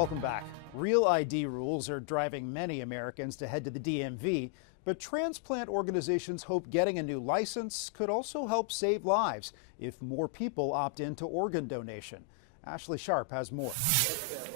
Welcome back. Real ID rules are driving many Americans to head to the DMV, but transplant organizations hope getting a new license could also help save lives if more people opt into organ donation. Ashley Sharp has more.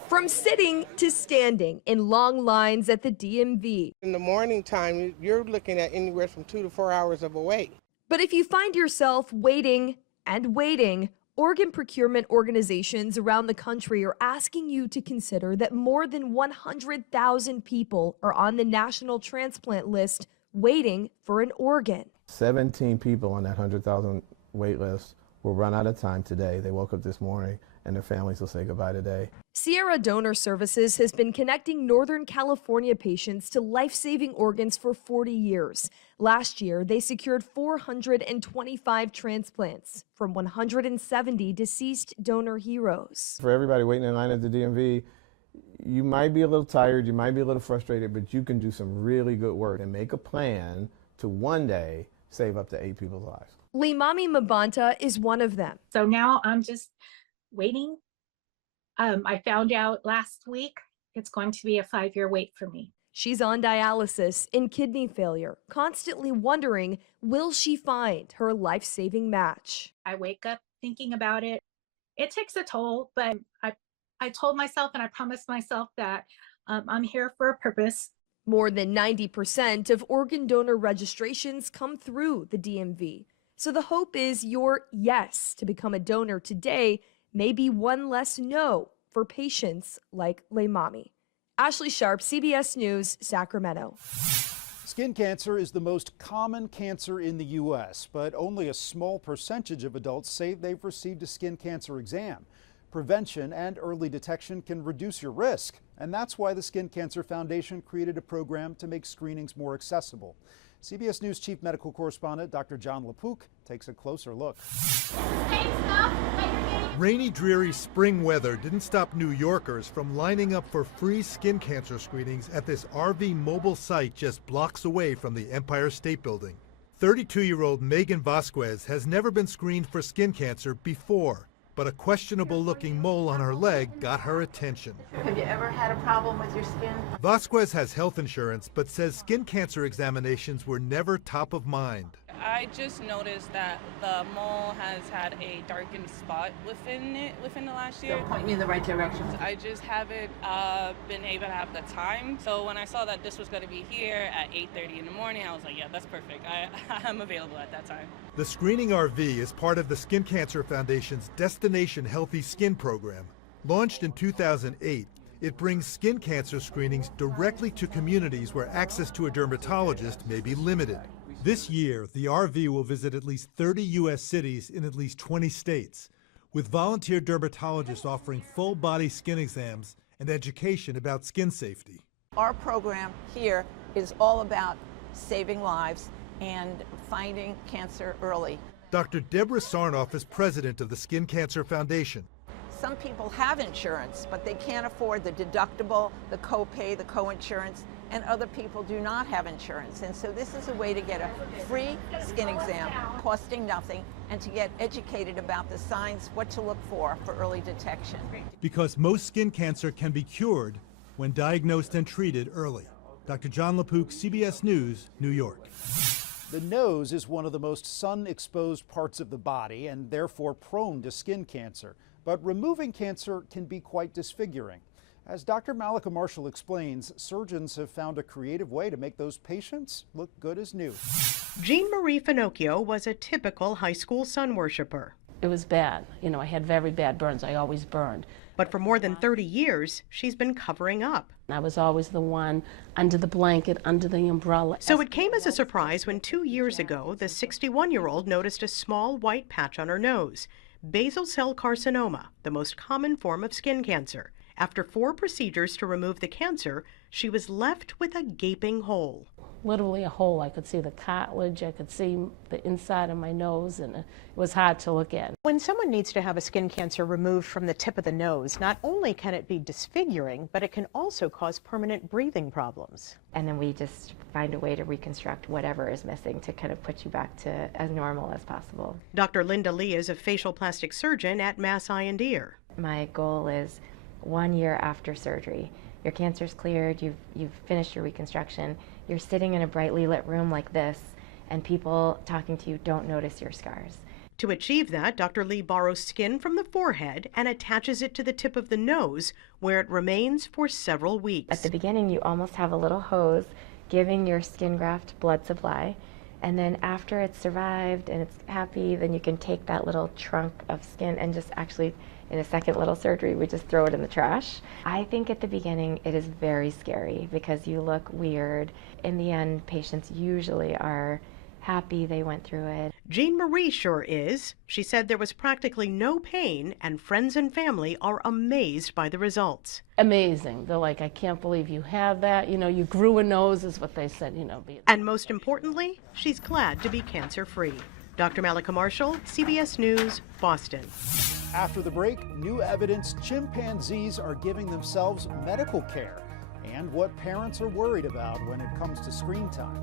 From sitting to standing in long lines at the DMV. In the morning time, you're looking at anywhere from 2 to 4 hours of a wait. But if you find yourself waiting and waiting, organ procurement organizations around the country are asking you to consider that more than 100,000 people are on the national transplant list waiting for an organ. 17 people on that 100,000 wait list will run out of time today. They woke up this morning and their families will say goodbye today. Sierra Donor Services has been connecting Northern California patients to life-saving organs for 40 years. Last year, they secured 425 transplants from 170 deceased donor heroes. For everybody waiting in line at the DMV, you might be a little tired, you might be a little frustrated, but you can do some really good work and make a plan to one day save up to 8 people's lives. Leimami Mabanta is one of them. So now I'm just waiting. I found out last week it's going to be a 5-year wait for me. She's on dialysis in kidney failure, constantly wondering, will she find her life-saving match? I wake up thinking about it. It takes a toll, but I told myself and I promised myself that I'm here for a purpose. More than 90% of organ donor registrations come through the DMV. So the hope is your yes to become a donor today may be one less no for patients like Leimami. Ashley Sharp, CBS News, Sacramento. Skin cancer is the most common cancer in the U.S., but only a small percentage of adults say they've received a skin cancer exam. Prevention and early detection can reduce your risk, and that's why the Skin Cancer Foundation created a program to make screenings more accessible. CBS News Chief Medical Correspondent Dr. John LaPook takes a closer look. Rainy, dreary spring weather didn't stop New Yorkers from lining up for free skin cancer screenings at this RV mobile site just blocks away from the Empire State Building. 32-year-old Megan Vasquez has never been screened for skin cancer before, but a questionable-looking mole on her leg got her attention. Have you ever had a problem with your skin? Vasquez has health insurance, but says skin cancer examinations were never top of mind. I just noticed that the mole has had a darkened spot within the last year. Don't point me in the right direction. I just haven't been able to have the time. So when I saw that this was going to be here at 8:30 in the morning, I was like, yeah, that's perfect. I'm available at that time. The screening RV is part of the Skin Cancer Foundation's Destination Healthy Skin program. Launched in 2008, it brings skin cancer screenings directly to communities where access to a dermatologist may be limited. This year, the RV will visit at least 30 U.S. cities in at least 20 states, with volunteer dermatologists offering full-body skin exams and education about skin safety. Our program here is all about saving lives and finding cancer early. Dr. Deborah Sarnoff is president of the Skin Cancer Foundation. Some people have insurance, but they can't afford the deductible, the copay, the co-insurance, and other people do not have insurance. And so this is a way to get a free skin exam, costing nothing, and to get educated about the signs, what to look for early detection. Because most skin cancer can be cured when diagnosed and treated early. Dr. John LaPook, CBS News, New York. The nose is one of the most sun-exposed parts of the body and therefore prone to skin cancer. But removing cancer can be quite disfiguring. As Dr. Malika Marshall explains, surgeons have found a creative way to make those patients look good as new. Jean Marie Finocchio was a typical high school sun worshiper. It was bad. You know, I had very bad burns. I always burned. But for more than 30 years, she's been covering up. I was always the one under the blanket, under the umbrella. So it came as a surprise when 2 years ago, the 61-year-old noticed a small white patch on her nose. Basal cell carcinoma, the most common form of skin cancer. After 4 procedures to remove the cancer, she was left with a gaping hole. Literally a hole. I could see the cartilage, I could see the inside of my nose, and it was hard to look at. When someone needs to have a skin cancer removed from the tip of the nose, not only can it be disfiguring, but it can also cause permanent breathing problems. And then we just find a way to reconstruct whatever is missing to kind of put you back to as normal as possible. Dr. Linda Lee is a facial plastic surgeon at Mass Eye and Ear. My goal is 1 year after surgery. Your cancer's cleared, you've finished your reconstruction, you're sitting in a brightly lit room like this, and people talking to you don't notice your scars. To achieve that, Dr. Lee borrows skin from the forehead and attaches it to the tip of the nose, where it remains for several weeks. At the beginning, you almost have a little hose giving your skin graft blood supply, and then after it's survived and it's happy, then you can take that little trunk of skin and just actually, in a second little surgery, we just throw it in the trash. I think at the beginning it is very scary because you look weird. In the end, patients usually are happy they went through it. Jean Marie sure is. She said there was practically no pain, and friends and family are amazed by the results. Amazing. They're like, I can't believe you have that. You know, you grew a nose is what they said, you know. And most importantly, she's glad to be cancer-free. Dr. Malika Marshall, CBS News, Boston. After the break, new evidence chimpanzees are giving themselves medical care and what parents are worried about when it comes to screen time.